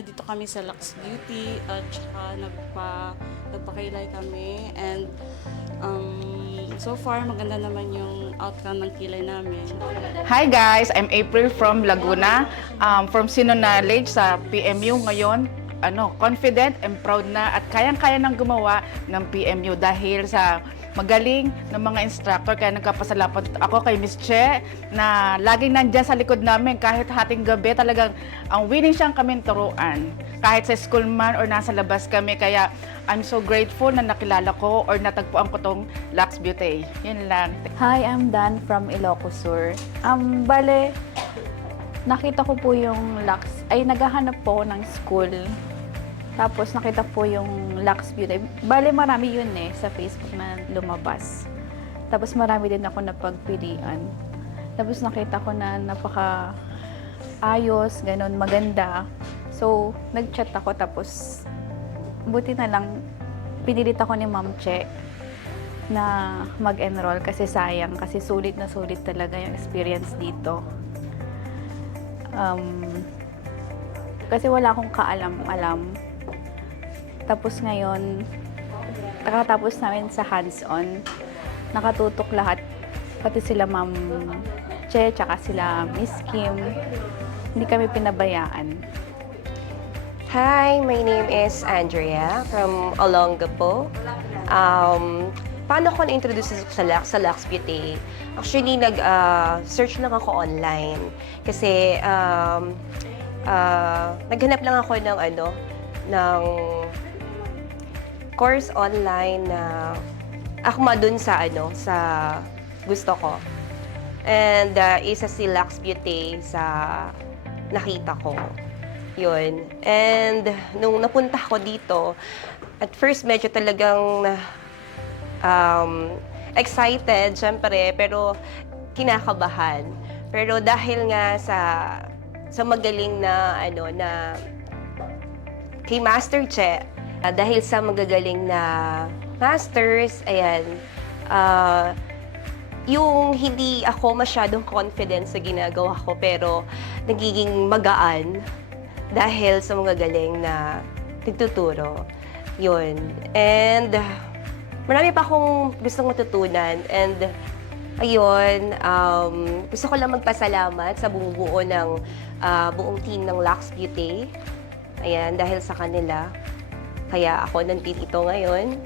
nandito kami sa Lux Beauty at saka nagpakailay kami and so far maganda naman yung outcome ng kilay namin. Hi guys, I'm April from Laguna, from Sino Knowledge sa PMU ngayon. Confident and proud na at kayang-kaya nang gumawa ng PMU dahil sa magaling ng mga instructor. Kaya nagkapasalamat ako kay Miss Che na laging nandyan sa likod namin kahit hating gabi. Talagang ang willing siyang kaming turuan kahit sa school man or nasa labas kami. Kaya I'm so grateful na nakilala ko or natagpuan ko tong Lux Beauty. Yun lang. Hi, I'm Dan from Ilocos Sur. Bale, nakita ko po yung Lux, ay naghahanap po ng school. Tapos nakita po yung Lux Beauty. Bale, marami yun sa Facebook na lumabas. Tapos marami din ako napagpilian. Tapos nakita ko na napaka ayos, ganun, maganda. So, nag-chat ako tapos buti na lang pinilit ako ni Ma'am Che na mag-enroll kasi sayang, kasi sulit na sulit talaga yung experience dito. Kasi wala akong kaalam-alam. Tapos ngayon, nakatapos namin sa hands-on, nakatutok lahat, pati sila Ma'am Che, tsaka sila Miss Kim. Hindi kami pinabayaan. Hi, my name is Andrea from Olongapo. Paano ko na-introduce sa Lux Beauty? Actually, nag-search lang ako online. Kasi naghanap lang ako ng course online na akma dun sa gusto ko. And isa si Lux Beauty sa nakita ko. Yun. And nung napunta ko dito, at first medyo talagang excited, syempre, pero kinakabahan. Pero dahil nga sa magaling na kay Master Che, dahil sa magagaling na masters, ayan, yung hindi ako masyadong confident sa ginagawa ko, pero nagiging magaan dahil sa magagaling na nagtuturo. Yun. And marami pa akong gustong matutunan. And ayun, gusto ko lang magpasalamat sa bumubuo ng buong team ng Lux Beauty. Ayan, dahil sa kanila. Kaya ako nandito ngayon.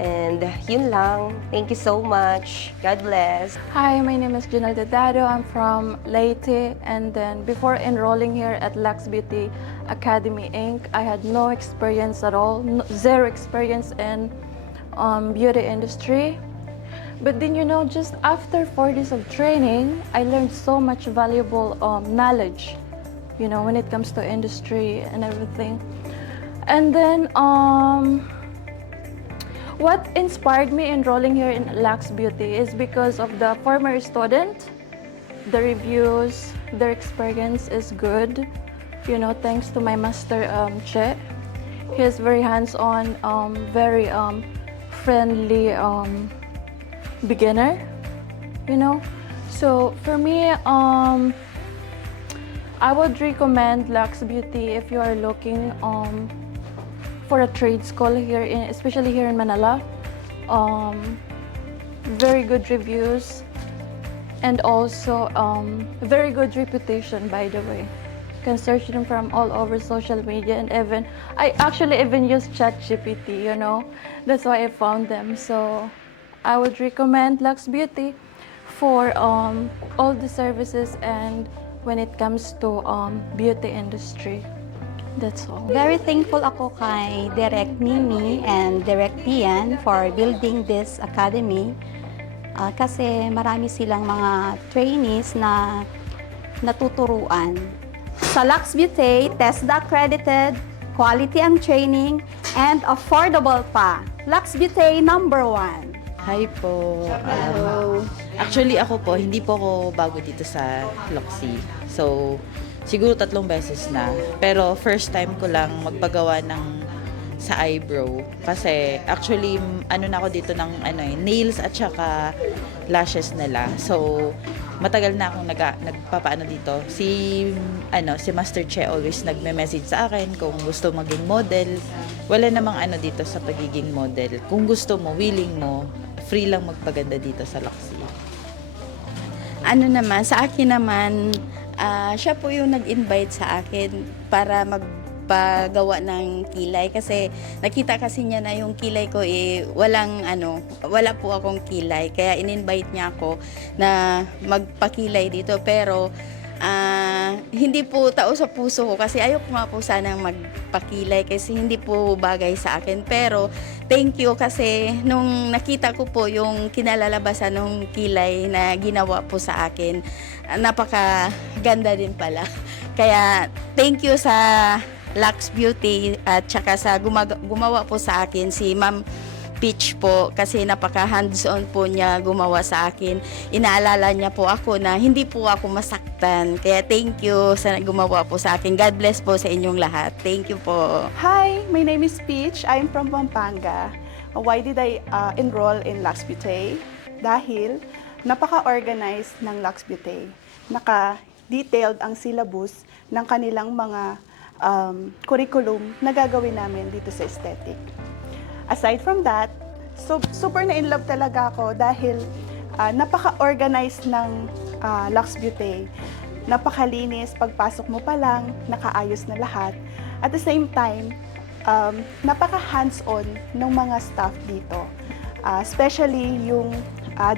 And yun lang. Thank you so much. God bless. Hi, my name is Janelle Dedado. I'm from Leyte. And then before enrolling here at Lux Beauty Academy Inc., I had no experience at all, zero experience in beauty industry. But then, just after 4 days of training, I learned so much valuable knowledge, when it comes to industry and everything. And then, what inspired me enrolling here in Lux Beauty is because of the former student, the reviews, their experience is good, thanks to my master, Che. He is very hands-on, very friendly beginner, So for me, I would recommend Lux Beauty if you are looking for a trade school here, especially here in Manila. Very good reviews and also very good reputation, by the way. You can search them from all over social media, and I actually even use ChatGPT, That's why I found them. So I would recommend Lux Beauty for all the services and when it comes to beauty industry. That's all. Very thankful ako kay Direct Mimi and Direct Pian for building this academy. Kasi marami silang mga trainees na natuturuan. Sa Lux Beauty, TESDA accredited, quality ang training, and affordable pa. Lux Beauty #1. Hi po. Actually ako po, hindi po ako bago dito sa Luxy. So, siguro 3 beses na. Pero first time ko lang magpagawa sa eyebrow. Kasi actually, na ako dito ng nails at saka lashes nila. So, matagal na akong nagpapaano dito. Si Master Che always nagme-message sa akin kung gusto maging model. Wala namang dito sa pagiging model. Kung gusto mo, willing mo, free lang magpaganda dito sa Luxy. Sa akin naman, siya po yung nag-invite sa akin para magpagawa ng kilay kasi nakita kasi niya na yung kilay ko wala po akong kilay kaya in-invite niya ako na magpakilay dito pero hindi po tao sa puso ko kasi ayoko nga po sanang magpakilay kasi hindi po bagay sa akin pero thank you kasi nung nakita ko po yung kinalalabasan ng kilay na ginawa po sa akin napakaganda din pala kaya thank you sa Lux Beauty at saka sa gumawa po sa akin si Ma'am Peach po kasi napaka hands-on po niya gumawa sa akin. Inaalala niya po ako na hindi po ako masaktan. Kaya thank you sa gumawa po sa akin. God bless po sa inyong lahat. Thank you po. Hi, my name is Peach. I'm from Pampanga. Why did I enroll in Lux Beauty? Dahil napaka-organized ng Lux Beauty. Naka-detailed ang syllabus ng kanilang mga curriculum na gagawin namin dito sa aesthetic. Aside from that, super na in love talaga ako dahil napaka-organized ng Lux Beauty. Napakalinis, pagpasok mo pa lang, nakaayos na lahat. At the same time, napaka-hands-on ng mga staff dito. Especially yung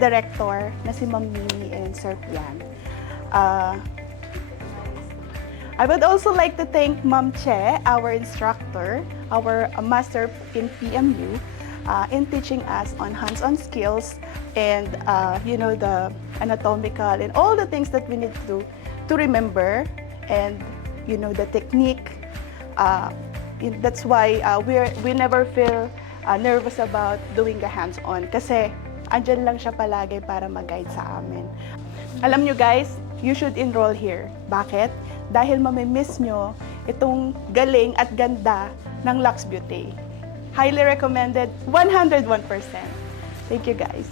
director na si Ma'am Mimi and Sir Pian. I would also like to thank Ma'am Che, our instructor, our master in PMU, in teaching us on hands-on skills and the anatomical and all the things that we need to remember and the technique. That's why we never feel nervous about doing the hands-on kasi andyan lang siya palagi para mag-guide sa amin. Alam nyo guys, you should enroll here. Bakit? Dahil mamimiss nyo itong galing at ganda ng Lux Beauty. Highly recommended, 101%. Thank you guys.